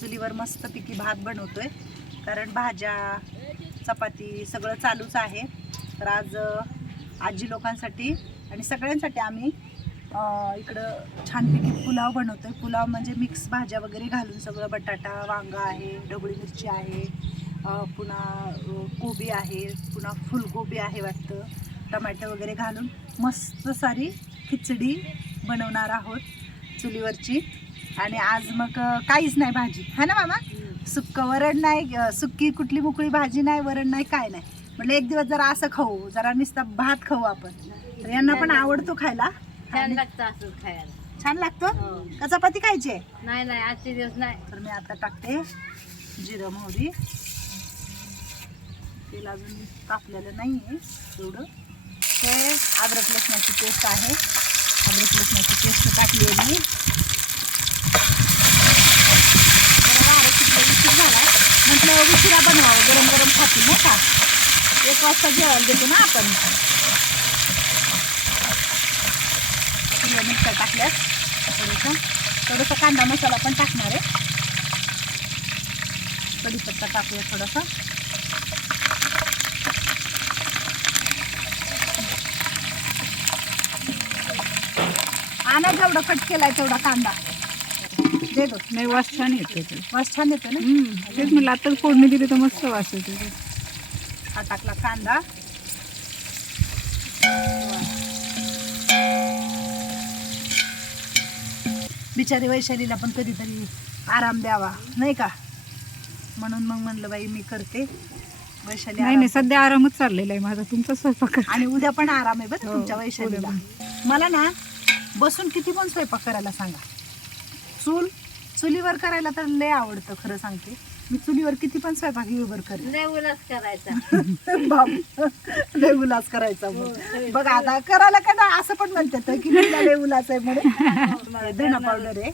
चुलीवर मस्तपैकी भात बनवतोय. कारण भाज्या चपाती सगळं चालूच आहे. तर आज आजी लोकांसाठी आणि सगळ्यांसाठी आम्ही इकडं छानपैकी पुलाव बनवतोय. पुलाव म्हणजे मिक्स भाज्या वगैरे घालून सगळं. बटाटा वांगा आहे ढबळी मिरची आहे पुन्हा कोबी आहे पुन्हा फुलकोबी आहे वाटतं. टमॅटो वगैरे घालून मस्त सारी खिचडी बनवणार आहोत चुलीवरची. आणि आज मग काहीच नाही भाजी. हा ना मामा? सुक्क वरण नाही सुक्की कुठली मुकळी भाजी नाही वरण नाही काय नाही. म्हटलं एक दिवस जरा असं खाऊ जरा नुसता भात खाऊ आपण. तर यांना पण आवडतो खायला. छान लागतं असं खायला. छान लागतो? हो. का चपाती खायची आहे? नाही नाही आजचे दिवस नाही. तर मी आता टाकते जिरं मोहरी. तेल अजून तापलेलं नाही आहे एवढं. हे अद्रक लसणाची पेस्ट आहे. अद्रक लसणाची पेस्ट टाकली आहे मी. म्हटलं उशिरा बनवावं गरम गरम खातील नाही का एक वाजता जेवायला देतो ना आपण हिरव्या मिरच्या टाकल्यास थोडंसं थोडंसं कांदा मसाला पण टाकणार आहे कढीपत्ता टाकूया थोडासा आणा जेवढा कट केलाय तेवढा कांदा. दो नाही वास छान येतो ते. वास छान येतो ना? हम्म. तेच म्हणलं आता फोडणी दिली तर मस्त वास येतो ते. हा टाकला कांदा. बिचारी वैशालीला पण कधीतरी आराम द्यावा नाही का? म्हणून मग म्हणलं बाई मी करते. वैशाली नाही आराम नाही सध्या आरामच चाललेला आहे माझा तुमचा स्वयंपाक कर. आणि उद्या पण आराम आहे बरं हो, तुमच्या वैशालीला. उद्या मला ना बसून किती पण स्वयंपाक करायला सांगा. चूल चुलीवर करायला तर लय आवडतं खरं सांगते. मी चुलीवर किती पण स्वयंपाक युवर करेन. लय उलास करायचा. बाप लय उलास करायचा मग. बघ आता करायला का ना असं पण म्हणतात की मुलीला लय उलास आहे म्हणून. धना पावडर आहे.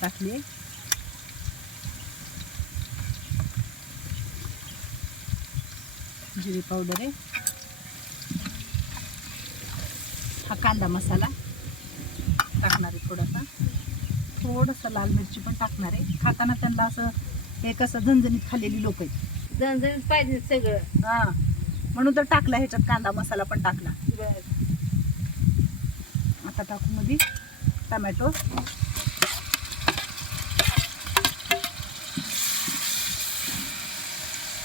टाकली. जिरी पावडर आहे. हा कांदा मसाला. टाकणार आहे थोडासा. थोडंसं लाल मिरची पण टाकणार आहे. खाताना त्यांना असं हे कसं झणझणीत खाल्लेली लोक आहेत. झणझणीत पाहिजे सगळं. हा. म्हणून तर टाकला ह्याच्यात कांदा मसाला पण टाकला. आता टाकू मध्ये टमॅटो.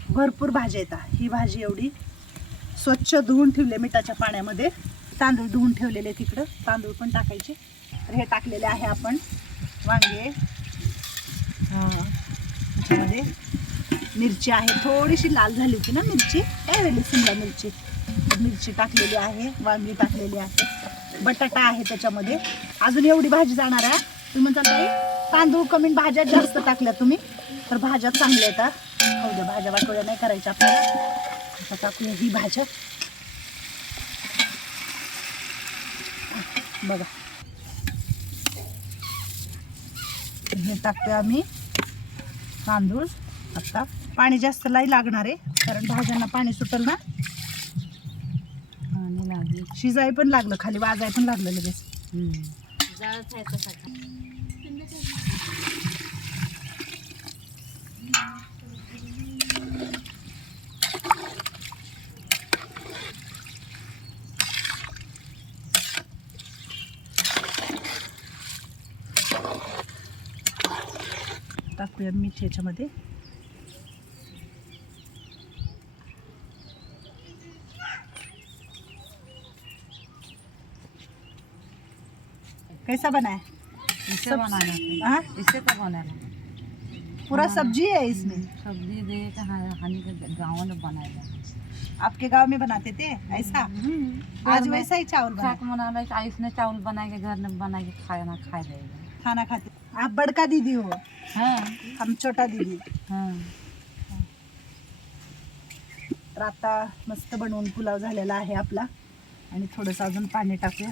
भरपूर भाज्या येतात ही. भाजी एवढी स्वच्छ धुवून ठेवले मिठाच्या पाण्यामध्ये. तांदूळ धुवून ठेवलेले तिकडं तांदूळ पण टाकायचे. तर हे टाकलेले आहे आपण. वांगे. हा, मिरची आहे. थोडीशी लाल झाली होती ना मिरची? त्यावेळी शिमला मिरची? मिरची टाकलेली आहे वांगी टाकलेली आहे. बटाटा आहे त्याच्यामध्ये. अजून एवढी भाजी जाणार आहे. तुम्ही म्हणता ताई तांदूळ कमी भाज्या जास्त टाकल्या तुम्ही? तर भाज्या चांगल्या येतात हो. द्या भाज्या वाटोळ्या नाही करायच्या आपल्याला. आता टाकूया ही भाज्या. बघा. हे टाकतोय आम्ही. तांदूळ आता पाणी जास्त लाई लागणार आहे कारण भाज्यांना पाणी सुटल ना. आणि लागली. शिजाय पण लागलं खाली वाजाय पण लागलं लगेच. टाकूया मीठ याच्यामध्ये. कैसा बना है इसे सब- बनाना। हाँ? इसे का बनाना पूरा सब्ज़ी है इसमें? सब्ज़ी दे हा- गाँव में बनाएगा आपके गाँव में बनाते थे? ऐसा? आज वैसा ही चावल बना इसने चावल बना के घर में बना के खाना खा जाएगा। खाना खाते आप बड़का दीदी हो. हाँ. हम छोटा दीदी. हाँ. तर आता मस्त बनवून पुलाव झालेला आहे आपला. आणि थोडंसं अजून पाणी टाकूया.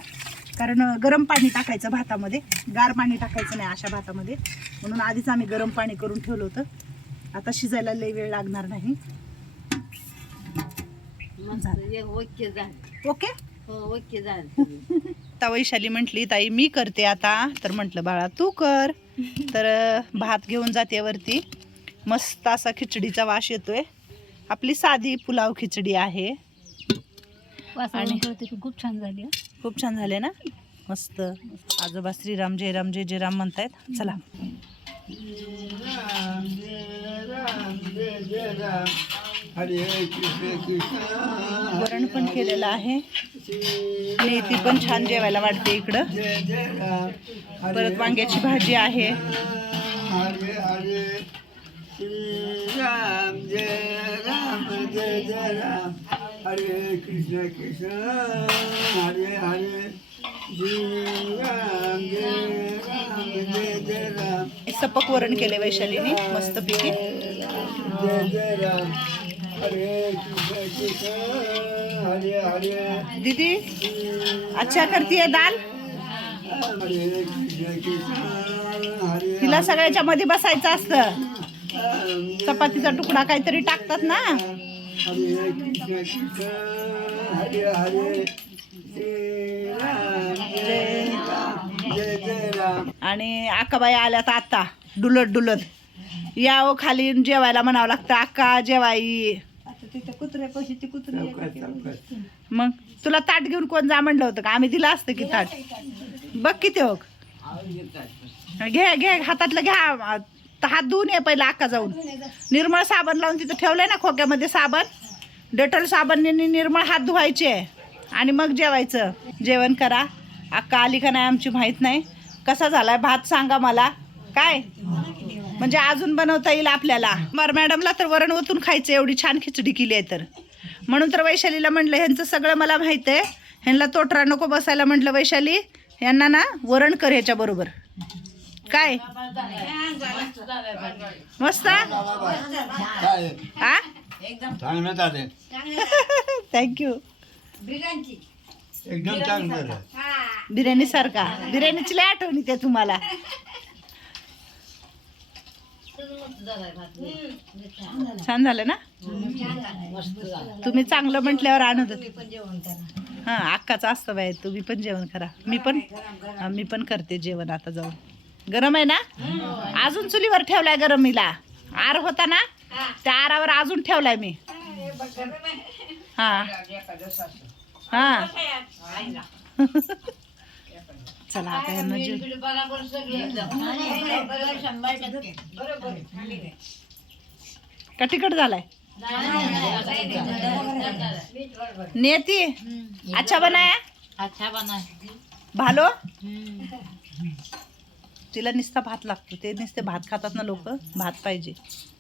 कारण गरम पाणी टाकायचं भातामध्ये. गार पाणी टाकायचं नाही अशा भातामध्ये. म्हणून आधीच आम्ही गरम पाणी करून ठेवलं होतं. आता शिजायला लई वेळ लागणार नाही. एक ओके झालं. ओके? हो ओके झालं. आता वैशाली म्हटली ताई मी करते आता. तर म्हटलं बाळा तू कर. तर भात घेऊन जाते वरती. मस्त असा खिचडीचा वास येतोय. आपली साधी पुलाव खिचडी आहे. आणि खूप छान झाली. खूप छान झाले ना? मस्त. आजोबा श्रीराम जय राम जय जय राम म्हणतायत. चला. हरे कृष्ण कृष्ण वरण पण केलेलं आहे. मेथी पण छान जेवायला वाटते इकडं. परत वांग्याची भाजी आहे. हरे कृष्ण कृष्ण हरे हरे. सपक वरण केले वैशालीने मस्त पैकी दीदी अच्छा दाल? कृष्ण कृष्ण हरे। तिला सगळ्याच्या मध्ये बसायचं असतं. चपातीचा तुकडा काहीतरी टाकतात ना? आणि आकाबाई आल्यात आता डुलत डुलत. या हो खाली जेवायला म्हणावं लागतं आका जेवाई. मग तुला ताट घेऊन कोण जा म्हणलं होतं का? आम्ही दिलं असतं की ताट. बघ किती हो घे घे हातातलं घ्या. हात धुवून ये पहिला आका जाऊन. निर्मळ साबण लावून तिथं ठेवलंय ना खोक्यामध्ये साबण? डेटॉल साबणने निर्मळ हात धुवायचे. आणि मग जेवायचं. जेवण करा. अक्का आली का नाही आमची माहीत नाही. कसा झालाय? भात सांगा मला. काय? म्हणजे अजून बनवता येईल आपल्याला. मर मॅडमला तर वरण ओतून खायचं एवढी छान खिचडी केली आहे तर. म्हणून तर वैशालीला म्हटलं ह्यांचं सगळं मला माहीत आहे. ह्यांना तोटरा नको बसायला म्हटलं वैशाली. यांना ना वरण कर ह्याच्या बरोबर काय? मस्त? काय हा थँक्यू एकदम चांगलं झालं बिर्याणी सारखा. बिर्याणीची लय आठवण येते तुम्हाला. छान झालं ना? तुम्ही चांगलं म्हटल्यावर आणत हा अक्काचं असतं बाई तुम्ही पण जेवण करा. मी पण मी पण करते जेवण आता जाऊन. गरम आहे ना? अजून चुलीवर ठेवलाय गरमीला आर होता ना? त्या आरावर अजून ठेवलाय मी. हा. हा. चला आता यांना जेव का तिकट झालाय नियती अच्छा बनाया अच्छा बना भालो तिला नुसता भात लागतो ते नुसते भात खातात ना लोक भात पाहिजे